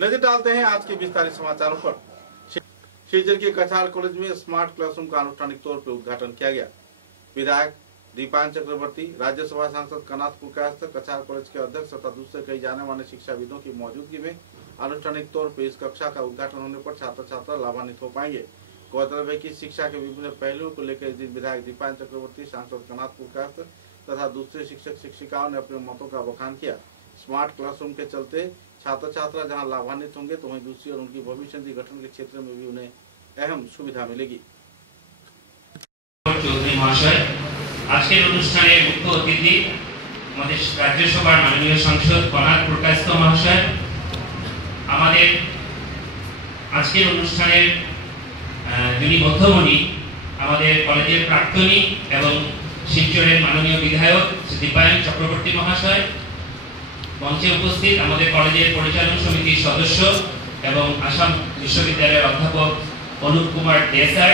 नजर डालते हैं आज के विस्तारित समाचारों पर। शिवचर के कछार कॉलेज में स्मार्ट क्लासरूम का आनुष्ठानिक तौर पर उद्घाटन किया गया। विधायक दीपान चक्रवर्ती, राज्यसभा सांसद कनाथ पुरकायस्थ, कछार कॉलेज के अध्यक्ष तथा दूसरे कई जाने माने शिक्षाविदों की मौजूदगी में आनुष्ठानिक तौर पर इस कक्षा का उद्घाटन होने पर छात्र छात्रा लाभान्वित हो पाएंगे। गौरतलब है कि शिक्षा के विभिन्न पहलुओं को लेकर इस दिन विधायक दीपान चक्रवर्ती, सांसद कनाथ पुरकायस्थ तथा दूसरे शिक्षक शिक्षिकाओं ने अपने मतों का बखान किया। स्मार्ट क्लासरूम के चलते छात्र छात्रा जहां लाभान्वित होंगे तो वहीं दूसरी और उनकी भविष्य निधि गठन के क्षेत्र में भी उन्हें अहम सुविधा मिलेगी। चौधरी महाशय, आज के অনুষ্ঠানে মুখ্য অতিথি আমাদের রাজ্যসভার মাননীয় সাংসদ কনাথ পুরকায়স্থ মহাশয়, আমাদের আজকের অনুষ্ঠানের যিনি মধ্যমণি আমাদের কলেজের প্রাক্তনী এবং শিবচরের মাননীয় বিধায়ক শ্রী দীপায়ন চক্রবর্তী মহাশয়, মঞ্চে উপস্থিত আমাদের কলেজের পরিচালন সমিতির সদস্য এবং আসাম বিশ্ববিদ্যালয়ের অধ্যাপক অনুপ কুমার দে স্যার,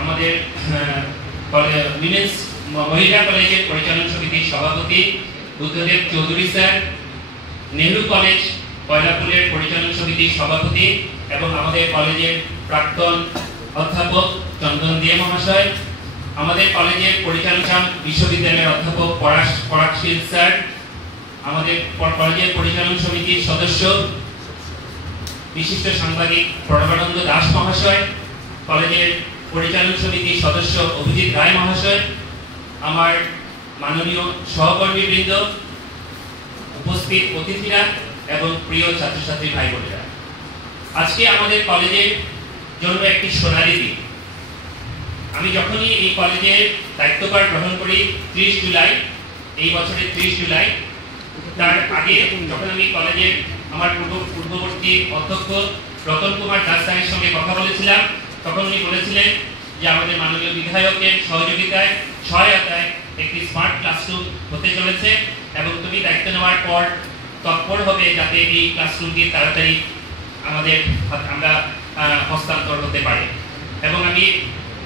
আমাদের মহিলা কলেজের পরিচালন সমিতির সভাপতি বুদ্ধদেব চৌধুরী স্যার, নেহরু কলেজ কয়লাপুরের পরিচালন সমিতির সভাপতি এবং আমাদের কলেজের প্রাক্তন অধ্যাপক চন্দন দে মহাশয়, আমাদের কলেজের পরিচালন বিশ্ববিদ্যালয়ের অধ্যাপক পরাগশীল স্যার, আমাদের কলেজের পরিচালন সমিতির সদস্য বিশিষ্ট সাংবাদিক প্রণবানন্দ দাস মহাশয়, কলেজের পরিচালন সমিতির সদস্য অভিজিৎ রায় মহাশয়, আমার মাননীয় সহকর্মীবৃন্দ, উপস্থিত অতিথিরা এবং প্রিয় ছাত্রছাত্রী ভাই বোনেরা, আজকে আমাদের কলেজের জন্য একটি সোনালী দিন। আমি যখনই এই কলেজের দায়িত্বভার গ্রহণ করি 30 জুলাই, এই বছরের 30 জুলাই, তার আগে যখন আমি কলেজের আমার পূর্ববর্তী অধ্যক্ষ রতন কুমার দাস স্যারের সঙ্গে কথা বলেছিলাম, তখন উনি বলেছিলেন যে আমাদের মাননীয় বিধায়কের সহযোগিতায় সহায়তায় একটি স্মার্ট ক্লাসরুম হতে চলেছে এবং তুমি দায়িত্ব নেওয়ার পর তৎপর হবে যাতে এই ক্লাসরুমটি তাড়াতাড়ি আমরা হস্তান্তর হতে পারে। এবং আমি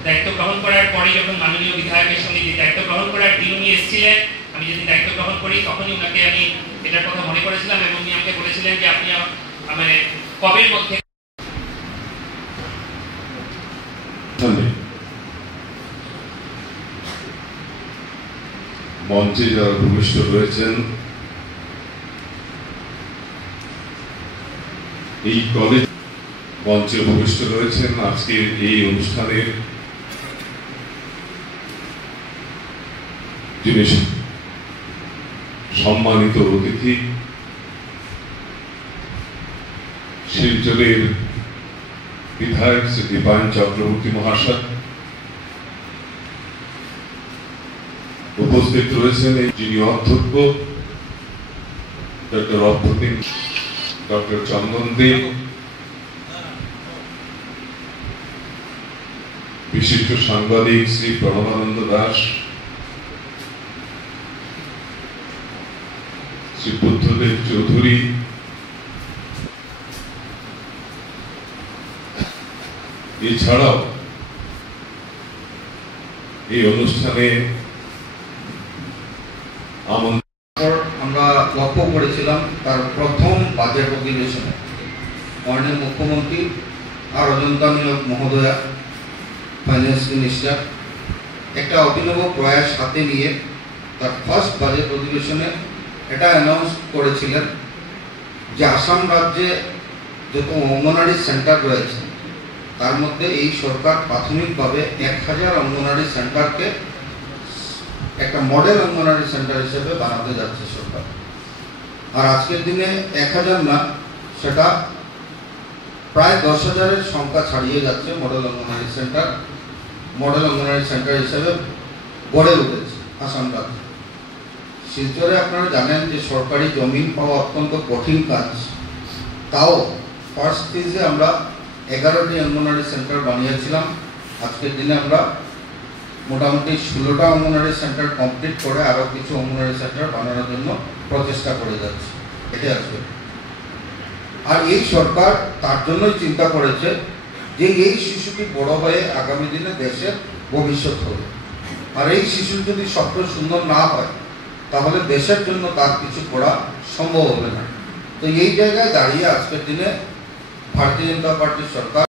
দায়িত্ব গ্রহণ করার পরে যখন মাননীয় বিধায়কের সঙ্গে যে দায়িত্ব গ্রহণ করার দিন উনি এসেছিলেন, আমি যদি দায়িত্ব গ্রহণ করি তখনই ওনাকে আমি এটার কথা মনে করেছিলাম এবং উনি আমাকে বলেছিলেন যে আপনি মানে কবের মধ্যে মঞ্চে যারা ভূমিষ্ঠ রয়েছেন, এই কলেজ মঞ্চে ভূমিষ্ঠ রয়েছেন আজকের এই অনুষ্ঠানের যিনি সম্মানিত অতিথি, শিলচরের বিধায়ক শ্রী দীপায়ন চক্রবর্তী মহাশয়, উপস্থিত রয়েছেন যিনি অধ্যক্ষ ডক্টর অভ্যুদীন, ডক্টর চন্দন দে, বিশিষ্ট সাংবাদিক শ্রী প্রণবানন্দ দাস, শ্রী বুদ্ধদেব চৌধুরী, এছাড়াও এই অনুষ্ঠানে আমরা লক্ষ্য করেছিলাম তার প্রথম বাজেট অধিবেশনে মাননীয় মুখ্যমন্ত্রী আর অজন্তা নিয়োগ মহোদয়া, ফাইন্যান্স মিনিস্টার, একটা অভিনব প্রয়াস হাতে নিয়ে তার ফার্স্ট বাজেট অধিবেশনে এটা অ্যানাউন্স করেছিলেন যে আসাম রাজ্যে যত অঙ্গনারী সেন্টার রয়েছে তার মধ্যে এই সরকার প্রাথমিকভাবে 1000 অঙ্গনারী সেন্টারকে একটা মডেল অঙ্গনারী সেন্টার হিসেবে বানাতে যাচ্ছে সরকার। আর আজকের দিনে 1000 না, সেটা প্রায় 10,000-এর সংখ্যা ছাড়িয়ে যাচ্ছে। মডেল অঙ্গনারী সেন্টার হিসেবে গড়ে উঠেছে আসাম রাজ্যে। শিলচরে আপনারা জানেন যে সরকারি জমি পাওয়া অত্যন্ত কঠিন কাজ, তাও ফার্স্ট ফেজে আমরা 11টি অঙ্গনারী সেন্টার বানিয়েছিলাম। আজকের দিনে আমরা মোটামুটি 16টা অঙ্গনারী সেন্টার কমপ্লিট করে আরও কিছু অঙ্গনারী সেন্টার বানানোর জন্য প্রচেষ্টা করে যাচ্ছে। এটা আসবে। আর এই সরকার তার জন্যই চিন্তা করেছে যে এই শিশুটি বড় হয়ে আগামী দিনে দেশের ভবিষ্যৎ হবে। আর এই শিশু যদি স্বপ্ন সুন্দর না হয় তাহলে দেশের জন্য তার কিছু করা সম্ভব হবে না। তো এই জায়গায় দাঁড়িয়ে আজকের দিনে ভারতীয় জনতা পার্টির সরকার